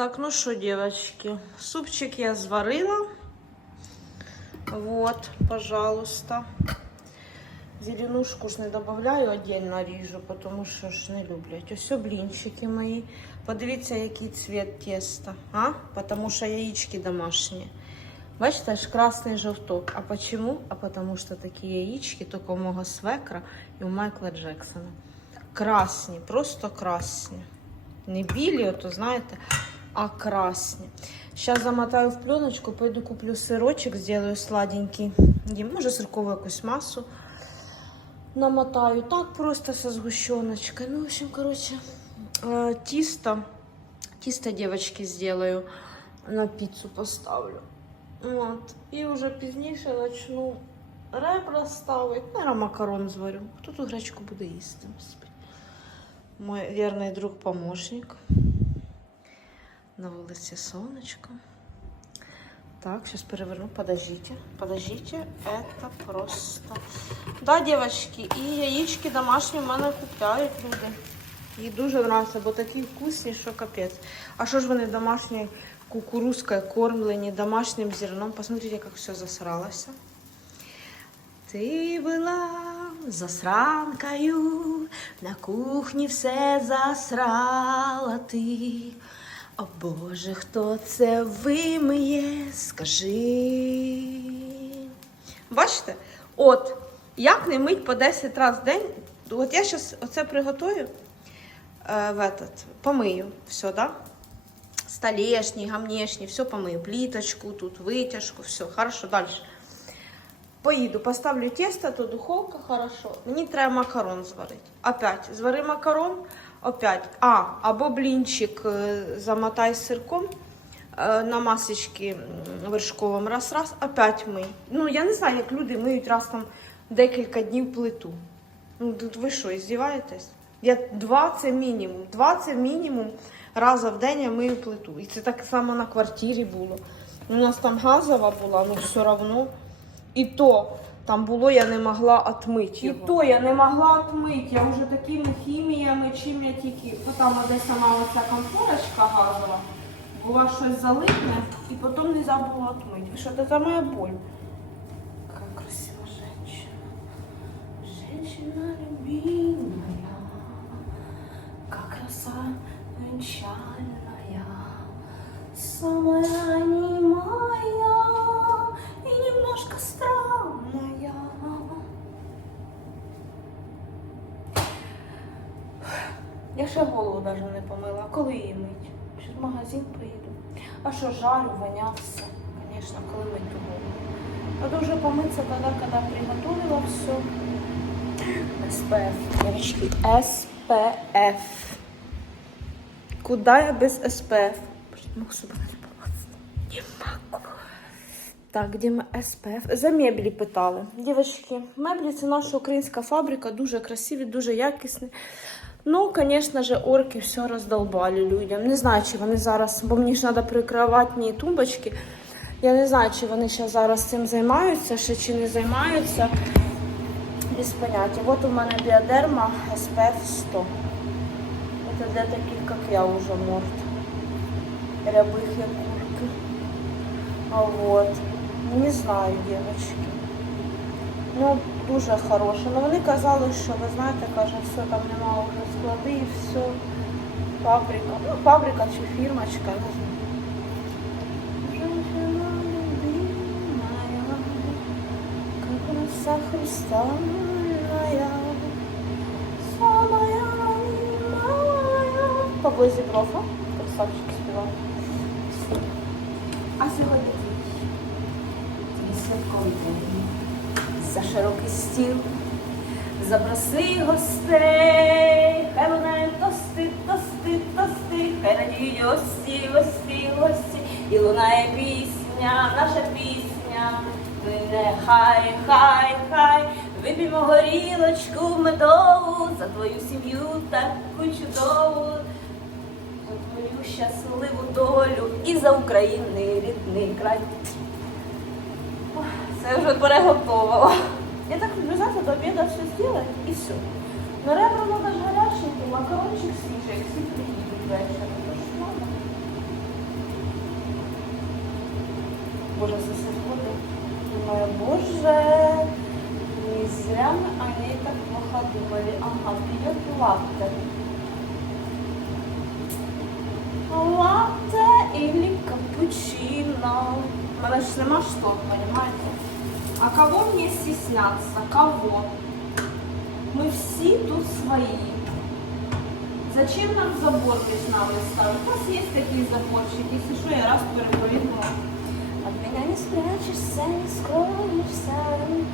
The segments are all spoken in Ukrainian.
Так, ну що, девочки, супчик я зварила. Вот, пожалуйста. Зеленушку ж не добавляю, отдельно ріжу, тому що ж не люблять. Ось блінчики мої. Подивіться, який цвіт теста. А? Потому що яєчки домашні. Бачите, аж красний жовток. А почему? А потому що такі яєчки тільки у мого свекра і у Майкла Джексона. Красні, просто красні. Не білі, ото знаєте, а красні. Замотаю в пленочку, пойду куплю сирочок, сделаю сладенький. Їм, може, сиркову якусь масу намотаю. Так просто со сгущеночкой. Ну, в общем, короче, э, тісто. Тісто, девочки, сделаю. На піцу поставлю. От. І вже пізніше почну ребра ставити. Наверное, макарон зварю. Хто тут гречку буде їсти? Мой вірний друг-помощник. На вулиці сонечко. Так, сейчас переверну. Подождите. Подождите. Это просто. Да, девочки, і яєчки домашні в мене купляють люди. Їй дуже подобається, бо такі вкусні, що капець. А що ж вони домашні кукурузкою кормлені, домашнім зерном? Посмотрите, як все засралося. Ти була засранкою, на кухні все засрала ти. О Боже, хто це вимиє, скажи. Бачите? От, як не мить по 10 разів в день. От я зараз оце приготую е, в этот, помию все, да? Столешні, гамнешні, все помию. Пліточку, тут витяжку, все, хорошо, далі. Поїду, поставлю тесто, то духовка, хорошо. Мені треба макарон зварити. Опять, звари макарон, опять. А, або блінчик е, замотай сирком е, на масочці м, вершковим раз-раз, опять мий. Ну, я не знаю, як люди миють раз там декілька днів плиту. Ну, тут ви що, здіваєтесь? Я два це мінімум. Два це мінімум раза в день я мию плиту. І це так само на квартирі було. У нас там газова була, ну все одно. І то там було, я не могла отмити. І то я не могла отмити. Я вже такими хіміями, чим я тільки. Ну там десь сама оця конфорочка газова. Була щось залитне і потім не забула отмити. Що це за моя боль? Яка красива женщина. Женщина любимая, как краса венчальная, самая немая и немножко странная. Я ще голову навіть не помила. Коли її мить? Ще в магазин поїду. А що жарю, воняв все. Звісно, коли мить голову. Надо уже помыться тогда, когда приготовила все. СПФ. СПФ. Куда я без СПФ? Не могу себе не Не могу. Так, де ми СПФ? За меблі питали. Дівчатки, меблі це наша українська фабрика, дуже красиві, дуже якісні. Ну, звісно ж, орки все роздолбали людям. Не знаю, чи вони зараз, бо мені ж треба прикриватні тумбочки. Я не знаю, чи вони ще зараз цим займаються, ще чи не займаються. Без поняття. От у мене біодерма SPF 100. Це для таких, як я, уже морд. Рябых я курки. А вот. Не знаю, девочки. Ну, дуже хороше. Ну вони казали, що ви знаєте, каже, все там немає вже склади і все. Фабрика. Ну, фабрика чи фірмочка, не знаю. Краса хрустальная, самая милая. Профа, красавчик співав. А сьогодні. За широкий стіл, запроси гостей, хай лунають тости, тости, тости, хай радіють гості, гості, гості, і лунає пісня, наша пісня, Плине хай, хай, хай, вип'ємо горілочку медову. За твою сім'ю таку чудову, за твою щасливу долю. І за України рідний край. Це вже переготовила. Я так люблю, до обіду все з'їла і все. Ну ребро надо ж гаряченькі, макарончик свіжий, як всі приїдуть ввечері. Ну, боже, це сьогодні. Думаю, боже, не зря ми о ней так плохо думали. Ага, пьет латте. Лапте или капучино. У мене ж нема що, понимаете? А кого мне стесняться? Кого? Мы все тут свои. Зачем нам забор без нами ставить? У нас есть такие заборчики. Если что, я раз переповідну. От меня не спрячешься, не скроешься.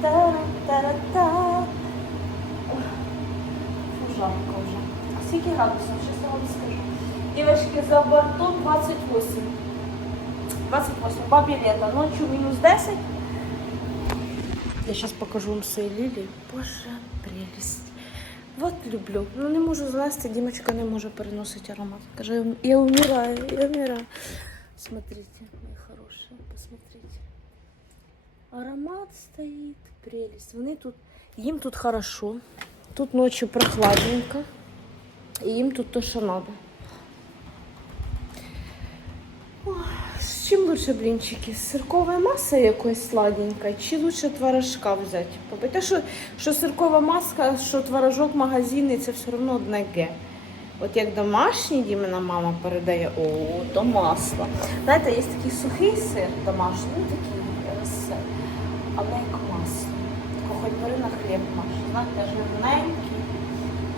Та-ра-та-ра-та. Фу, жарко уже. А скільки градусів? Сейчас я вам скажу. Девочки, за бортом 28. 28. Бабі лето. Ночью минус 10. Я сейчас покажу вам свои лилии. Боже, прелесть. Вот люблю. Ну не можу злазити, Дімочка не може переносити аромат. Каже, я ум- я умираю, я умираю. Смотрите, мої хороші, посмотрите. Аромат стоїть, прелесть. Вони тут, їм тут хорошо. Тут ночі прохладненько. І їм тут то, що треба. Чим лучше блінчики? З сирковою масою якоюсь сладенькою, чи лучше творожка взяти? Побите, що, що сиркова маска, що творожок магазинний, це все одно одне ге. От як домашній Дімина мама передає, о, то масло. Знаєте, є такий сухий сир домашній, ну такий розсер, але як масло. Тако хоч бери на хліб маш. Знаєте, жирненький,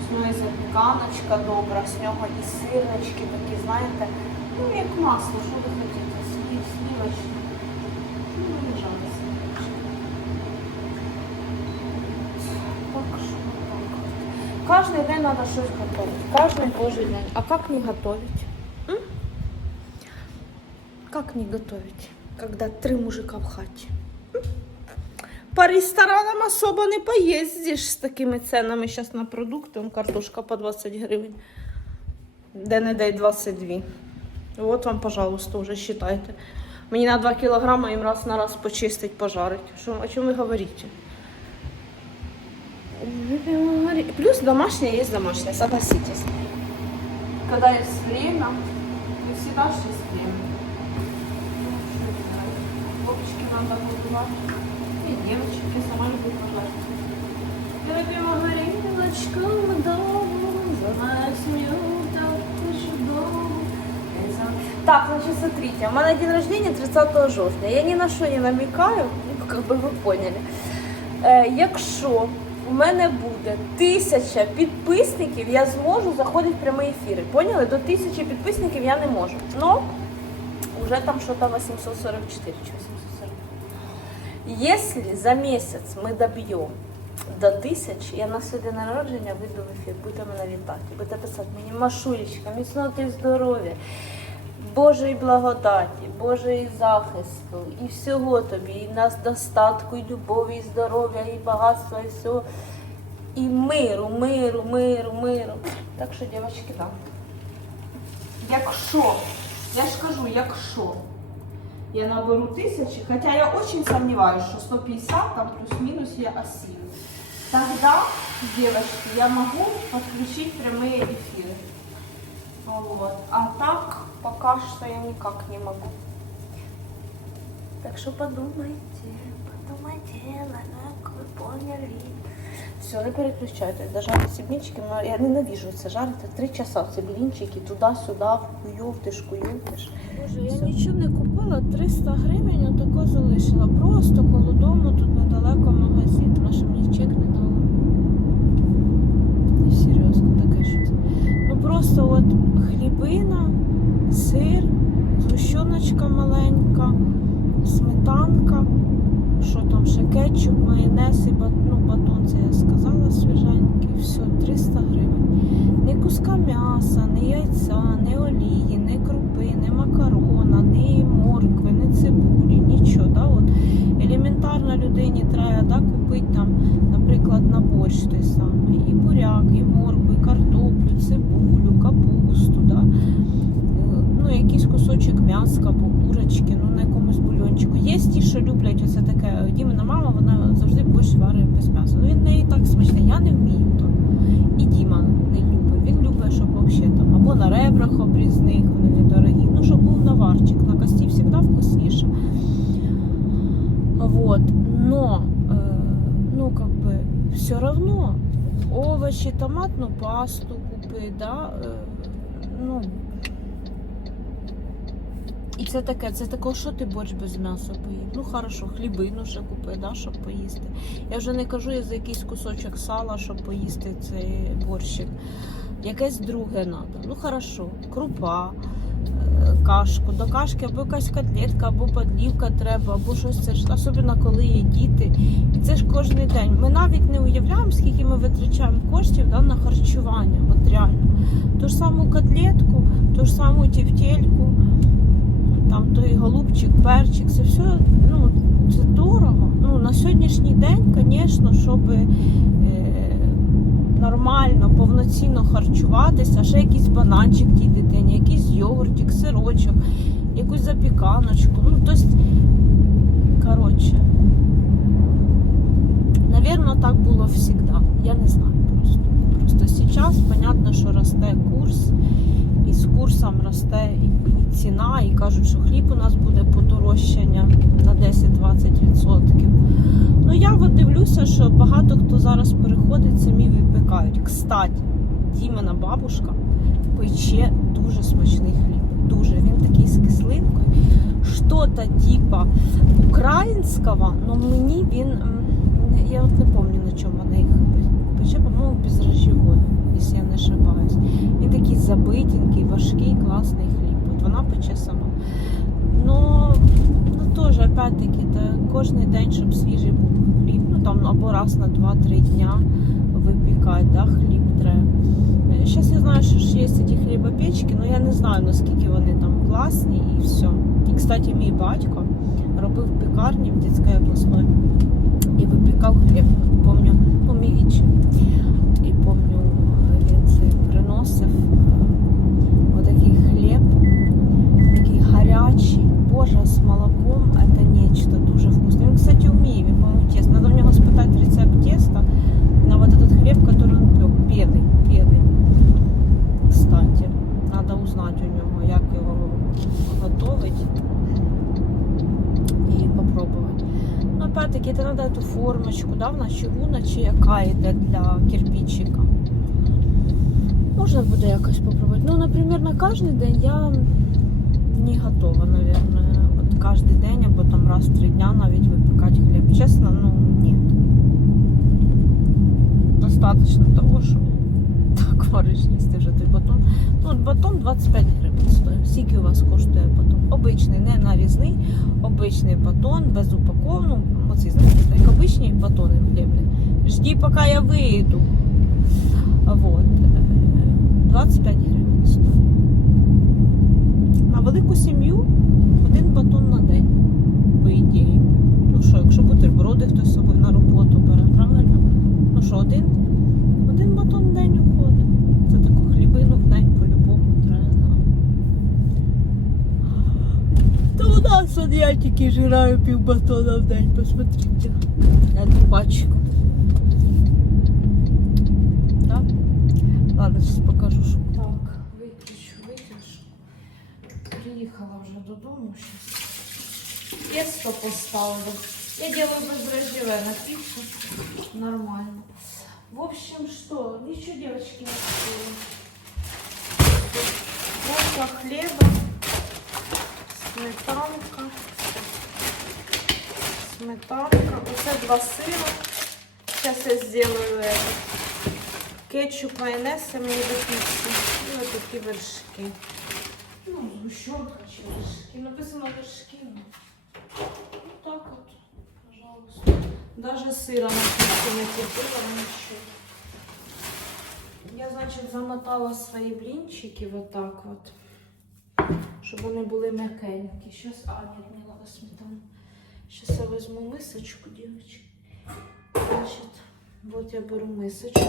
з нього і запіканочка добра, з нього і сирнички такі, знаєте, ну як масло, що ви Каждый день надо что-то готовить. Каждый божий день. А как не готовить? М? Как не готовить, когда три мужика в хаті? М? По ресторанам особо не поїздиш з такими ценами зараз на продукти. Вон картошка по 20 гривень. Де не дай 22. Вот вам, пожалуйста, уже считайте. Мені на 2 кілограма їм раз на раз почистить, пожарить. Що, о чому ви говорите? Плюс домашнее есть домашнее, согласитесь. Когда есть время, не всегда же есть время. Попочки надо побывать. И девочки сама любит пожарить. Я любима горілочка вдома, за семью. Так, значит, смотрите, у меня день рождения 30 жовтня. Я ни на що не намікаю, ну, как бы ви поняли. Е, якщо у мене буде тисяча підписників, я зможу заходити в прямі ефіри. Поняли? До тисячі підписників я не можу. Но вже там щось 844 чи 840. Если за місяць ми доб'ємо до тисячі, я на свій день народження вийду в ефір, будете мене вітати. Будете писати мені Машулечка, міцноти здоров'я. Божої благодаті, Божої захисту і всього тобі, і нас достатку, і любові, і здоров'я, і багатства, і всього. І миру, миру, миру, миру. Так що, дівчатки, да. Якщо, я ж кажу, якщо я наберу тисячі, хоча я очень сомневаюсь, що 150 там плюс-минус я осилю. Тогда, девочки, я могу подключить прямые эфиры. Вот. А так пока что я никак не могу. Так что подумайте, подумайте, как вы поняли. Все, не переключайте. Даже ці блінчики, ну, я ненавижу це жарити. Три часа ці блінчики туди-сюди, ювтиш, куювтиш. Боже, я нічого не купила, 300 гривень отако залишила. Просто коло дому, тут недалеко магазин. Наша мені чек не дала. Не серйозно, таке щось. Ну просто от хлібина, сир, згущеночка маленька, сметанка, що там ще кетчуп, майонез і бат, ну, батон, це я сказала свіженький. Все, 300 гривень. Ні куска м'яса, ні яйця, ні олії, ні крупи, ні макарона, ні моркви, ні цибулі, нічого. Да? От елементарно людині треба да, купити там, наприклад, на борщ той самий, і буряк, і моркву, і картоплю, цибулю, капусту, да? Е, ну, якийсь кусочок м'яска або курочки, ну на якомусь бульончику. Є ті, що люблять оце таке. Дімина мама, вона завжди борщ варить без м'яса. Ну він не і так смачний. Я не вмію так. І Діма не любить. Він любить, щоб взагалі там або на ребрах обрізних, вони недорогі. Ну, щоб був наварчик. На кості завжди вкусніше. Вот. ну, как бы, все равно овочі, томатну пасту купи, да, е, ну, і це таке, це таке, що ти борщ без м'яса поїв? Ну хорошо, хлібину ще купи, да, щоб поїсти. Я вже не кажу я за якийсь кусочок сала, щоб поїсти цей борщик. Якесь друге треба. Ну хорошо, крупа, е, кашку. До кашки або якась котлетка, або подлівка треба, або щось це ж, особливо коли є діти. І це ж кожен день. Ми навіть не уявляємо, скільки ми витрачаємо коштів да, на харчування. От реально. Ту ж саму котлетку, ту ж саму тівтельку, там той голубчик, перчик, це все ну, це дорого. Ну, на сьогоднішній день, звісно, щоб е, нормально, повноцінно харчуватися, ще якийсь бананчик тій дитині, якийсь йогуртик, сирочок, якусь запіканочку. Ну, тобто, коротше, Наверно, так було завжди. Я не знаю просто. Просто зараз, понятно, що росте курс, і з курсом росте і ціна, і кажуть, що хліб у нас буде подорожчання на 10-20%. Ну я от дивлюся, що багато хто зараз переходить, самі випікають. Кстати, Дімина бабушка пече дуже смачний хліб. Дуже. Він такий з кислинкою. Що-то типа українського, але мені він. Я от не пам'ятаю, на чому вона їх пече, по-моєму, бездрожжєвою, якщо я не ошибаюсь. Такий забитенький, важкий, класний хліб. От вона пече сама. Ну, ну теж, опять-таки, та кожен день, щоб свіжий був хліб, ну там або раз на 2-3 дня випікати, да, хліб треба. Зараз я знаю, що ж є ці хлібопечки, але я не знаю, наскільки вони там класні і все. І, кстати, мій батько робив в пекарні в дитячій обласної і випікав хліб. Помню, ну мій вічі. І помню, він це приносив е, отакий хліб, такий гарячий, боже, з молоком, це нечто дуже вкусне. Він, кстати, вміє, він, по-моєму, тест. Надо в нього спитати рецепт теста на вот этот хліб, который он пек, белый, белый. Кстати, надо узнать у нього, як його готовить і попробувати. Ну, опять-таки, это надо эту формочку, да, вона чугуна чи яка йде для кирпичика. Можна буде якось попробувати. Ну, наприклад, на кожен день я не готова, наверное. От кожен день або там раз в три дня навіть випікати хліб. Чесно, ну ні. Достаточно того, що так вариш їсти вже той батон. Ну, батон 25 гривень стоїть. Скільки у вас коштує батон? Обичний, не нарізний, обичний батон, без упаковки. Ну, оці, знаєте, як обичні батони хлібні. Жди, поки я вийду. Вот. Е, 25 гривень стоїть. Велику сім'ю один батон на день, по ідеї. Ну що, якщо бутерброди хтось з собою на роботу бере, правильно? Ну що, один, один батон в день уходить. Це таку хлібину в день по-любому треба. Та у нас от я тільки жираю пів батона в день, посмотрите. Эту пачку. Так? Ладно, зараз покажу, що. Тесто поставила. Я делаю бездрожжевое на пиццу. Нормально. В общем, что? Ничего, девочки, не. Булка хлеба, сметанка, сметанка. Вот два сыра. Сейчас я сделаю это. Кетчуп, майонез, а мне до пиццы. И вот такие вершки. Ну, сгущенка чи вершки. Написано вершки. ну. Вот так вот, пожалуйста. Даже сыра на не купила, ничего. Я, значить, замотала свої блінчики вот так вот, щоб вони були м'якенькі. Сейчас, а, нет, не надо сметану. Сейчас я візьму мисочку, дівчатки. Значить, вот я беру мисочку.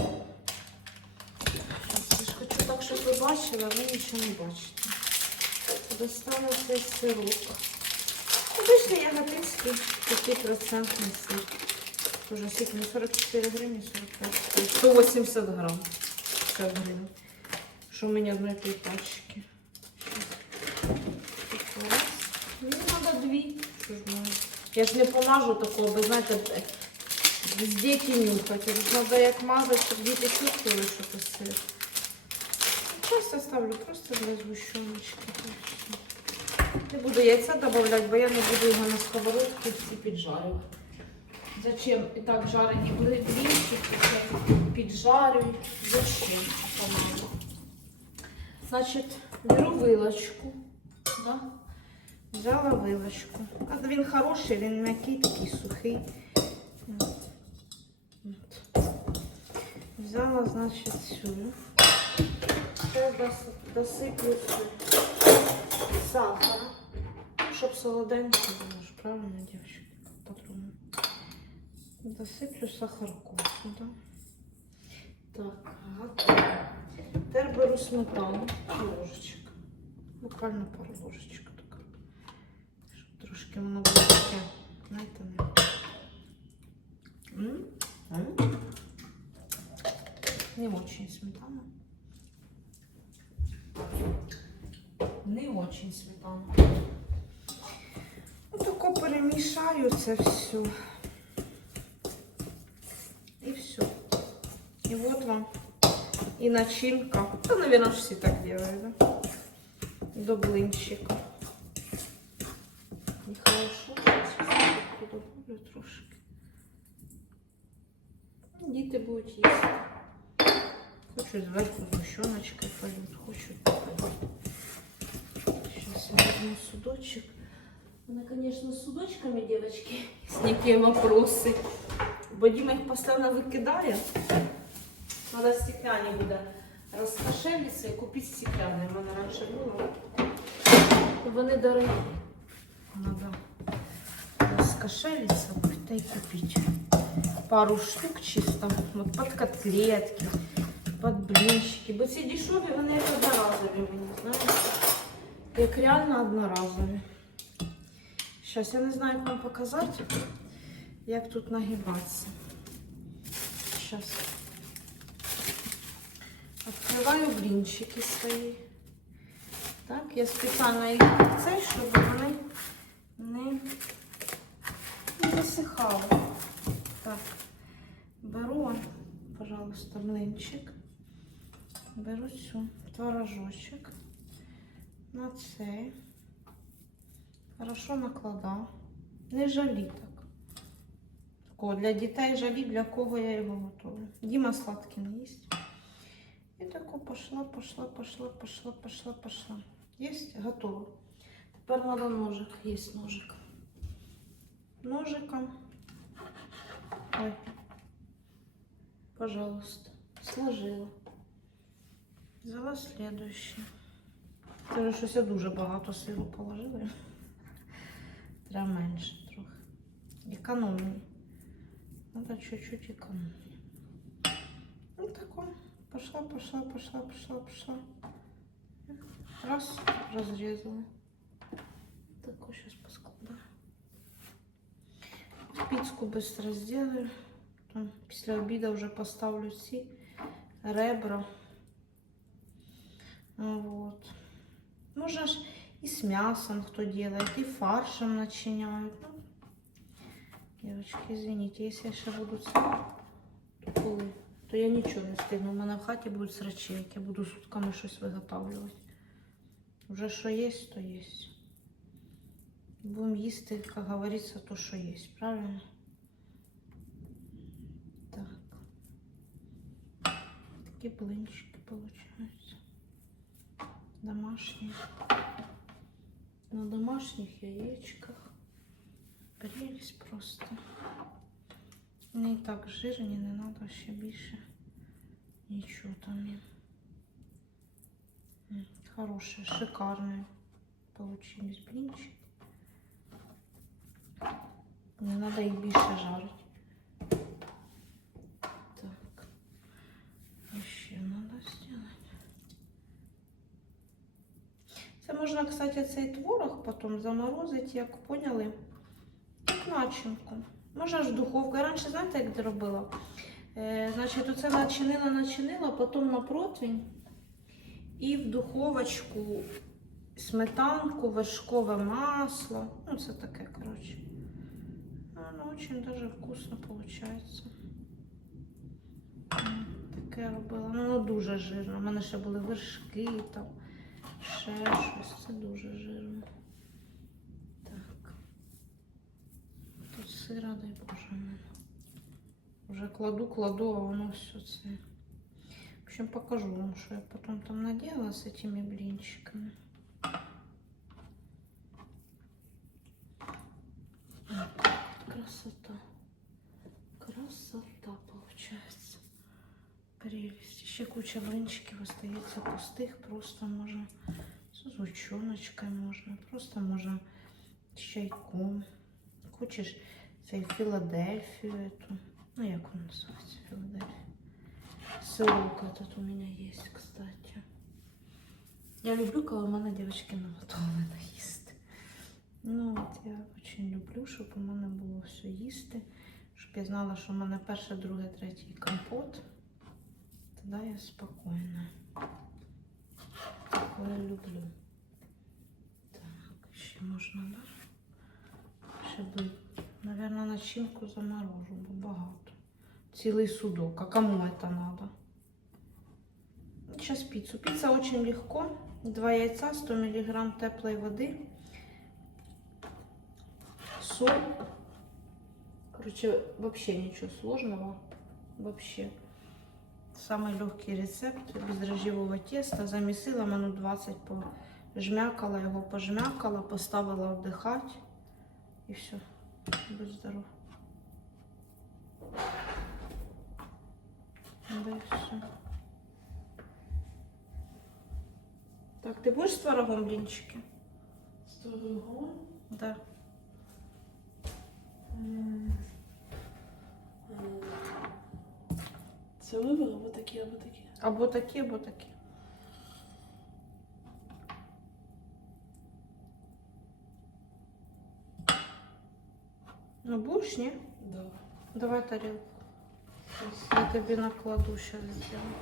Щас, я хочу так, щоб ви бачили, а ви нічого не бачите. Достану цей сироп. Обичний ягодинський 5% сир. Тоже скільки? Ну, 44 гривні, 45. 180 грам. 50 гривень. Що у мене одної тієї пачки. Мені треба дві. Я ж не помажу такого, бо знаєте, Везде нюхати. Треба як мазати, щоб діти чувствували, що це сир. Часто ставлю просто для згущеночки. Не буду яйця додавати, бо я не буду його на сковородку всі піджарювати. Зачем і так жарені бли- блінчики, піджарюють. Зачем? Значить, беру вилочку. Да? Взяла вилочку. А він хороший, він м'який, такий сухий. От. Взяла, значить, цю. Дос- досиплю цю сахара, щоб солоденько було ж, правильно, дівчатки, по-другому. Досиплю сахарку сюди. Так. Тепер беру сметану, ложечок. Буквально пару ложечок так. Щоб трошки воно було таке, знаєте, не. Не очень сметана. Не очень сметана. Отако перемішаю це все. І все. І от вам і начинка. Та, наверное, всі так делают, да? До блинчика. І хорошо. Зараз я добавлю трошки. Діти будуть їсти. Хочуть зверху згущеночкою пойдуть, хочуть попадуть. Сейчас я возьму судочек. Она, конечно, с судочками, девочки, с некие вопросы. Бо Діма їх постійно викидає. Надо стекляні буде розкошелитися і купити стекляні. У мене раніше було. І вони дорогі. Надо розкошелитися та й купити. Пару штук чисто. Вот под котлетки, под блинчики. Бо ці дешеві, вони як одноразові, мені знаєте. Як реально одноразові. Сейчас я не знаю, як вам показати, як тут нагибатися. Сейчас. Открываю блинчики свої. Так, я спеціально їх цей, щоб вони не, не висихали. Так, беру, пожалуйста, млинчик. Беру цю творожочок на цей. Хорошо накладав. Не жалі так. Такого для дітей жалі, для кого я його готую. Діма сладкий не їсть. І тако пошла, пошла, пошла, пошла, пошла, пошла. Есть? Готово. Тепер треба ножик. Есть ножик. Ножиком. Ой. Пожалуйста. Сложила. Взяла следующее. Це щось я дуже багато сиру положила. Треба менше трохи. Економні. Надо чуть-чуть економні. Ну тако. Пошла, пошла, пошла, пошла, пошла. Раз, разрезала. Тако сейчас поскладаю. Быстро сделаю. Там після обіду вже поставлю ці ребра. Вот. Можно ж и с мясом кто делает, и фаршем начиняют. Ну, девочки, извините, если я ще буду то я нічого не встигну. У мене в хаті будуть срачі, я буду сутками щось виготовлювати. Вже що є, то є. Будемо їсти, як говориться, то, що є, правильно? Так. Такі блинчики получаються. Домашние. На домашних яєчках. Прелість просто. Не так жирні, не треба ще більше. Нічого там їм. М, Хорошие, шикарные получились блинчики. Не надо їх більше жарити. Кстати, цей творог потім заморозити, як поняли, як начинку. Можна ж духовку. Раніше, знаєте, як робила? Е, значить, оце начинила, начинила, потім на противень і в духовочку сметанку, вершкове масло. Ну, це таке, коротше. Ну, очень даже вкусно. М, Таке робила. Ну, воно дуже жирно. У мене ще були вершки там. Ще щось. Це дуже жирно. Так. Тут сира, дай Боже. мене. Вже кладу, кладу, а воно все це. В общем, покажу вам, что я потом там надела с этими блинчиками. Красота. Красота получается. Прелесть. Еще куча блинчиков остается пустых. Просто можно с зучоночкой можно. Просто можно с чайком. Хочешь цей Филадельфию эту. Ну, як вона називається Филадельфия. Сырок этот у меня есть, кстати. Я люблю, коли в мене дівчатки наготовлено їсти. Ну, от я очень люблю, щоб у мене було все їсти. Щоб я знала, що в мене перше, друге, третій компот. Тоді я спокійна. Такое люблю. Так, ще можна, да? Ще би, наверное, начинку заморожу, бо багато. Целый судок. А кому это надо? Сейчас пиццу. Пицца очень легко. Два яйца, 100 миллиграмм теплой воды, соль. Короче, вообще ничего сложного. Вообще. Самый легкий рецепт бездрожжевого теста. Замесила минут 20 пожмякала его, пожмякала, поставила отдыхать. И все. Будь здоров. Да и все. Так, ты будешь с творогом блинчики? З творогом? Да. М. М. Це вибір або такі, або такі. Або такі, або такі. Ну, будешь, не? Да. Давай тарелку. Я тебе накладу сейчас сделаю.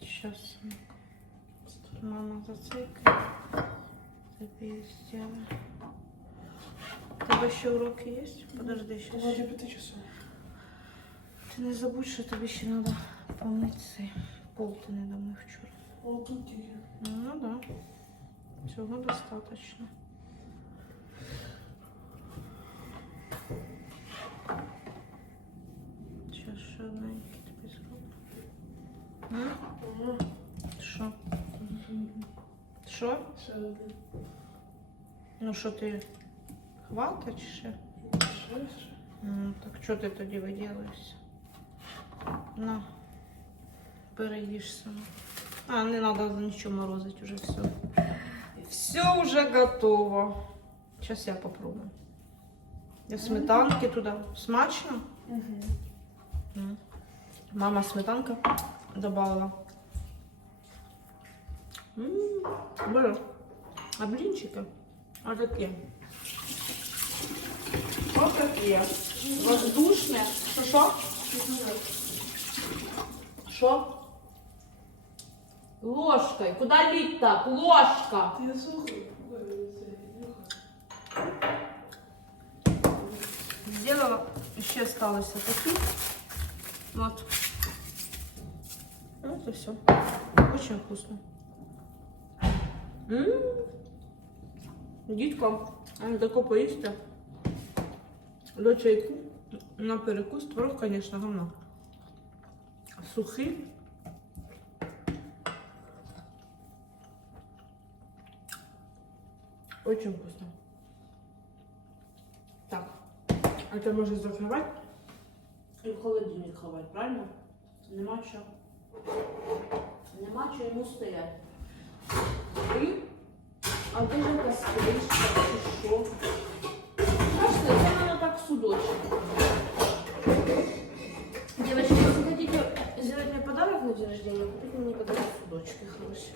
Сейчас. Мама зацикает. Тебе сделаю. Тебе ще уроки є? Подожди, сейчас. Вроді п'яти часов. Ти не забудь, що тобі ще треба помити цей пол, ти не домив вчора. О, тут тільки. Ну да. Цього достаточно. Сейчас ще одненький тобі зроблю. Що? Що? Ще один. Ну що ти хвата чи ще? Ще, ще. Ну, так що ти тоді виділишся? На, переїж сама. А, не треба нічого морозити, уже все. Все уже готово. Сейчас я попробую. Я сметанки туда. Смачно? Угу. М. Мама сметанка добавила. М, Боже, а блинчики? А такие? Вот такие. Воздушные. Что, что? Что? Ложкой. Куда лить так? Ложка. Я слухаю. Ой, це, нюхаю. Сделала. Еще осталось вот такие. Вот. Вот и все. Очень вкусно. М. Дітка, а не тако поїсти. До чайку. На перекус. Творог, конечно, говно. Сухий. Очень вкусно. Так. А це може закривати і в холодильник ховати, правильно? Нема чого. Нема чого йому стояти. І... А де ж якась кришка чи що? Бачите, це воно так судочок. Девочки, если хотите сделать мне подарок на день рождения, купите мне подарок судочки хорошие.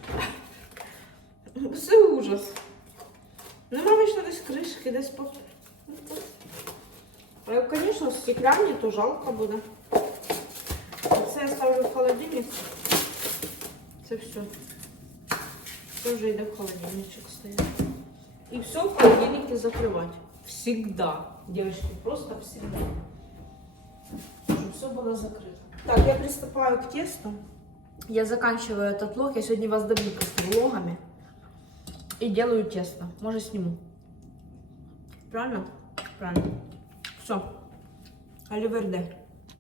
Це ужас. Нема вийшло десь кришки, десь по. А, Звісно, стеклянні, то жалко буде. Це я ставлю в холодильник. Це все. Це вже йде в холодильничок стоїть. И все в холодильнике закрывать. Всегда. Девочки, просто всегда. Чтобы все было закрыто. Так, я приступаю к тесту. Я заканчиваю этот влог. Я сегодня вас добью с влогами. И делаю тесто. Может, сниму. Правильно? Правильно. Все. Аливерде.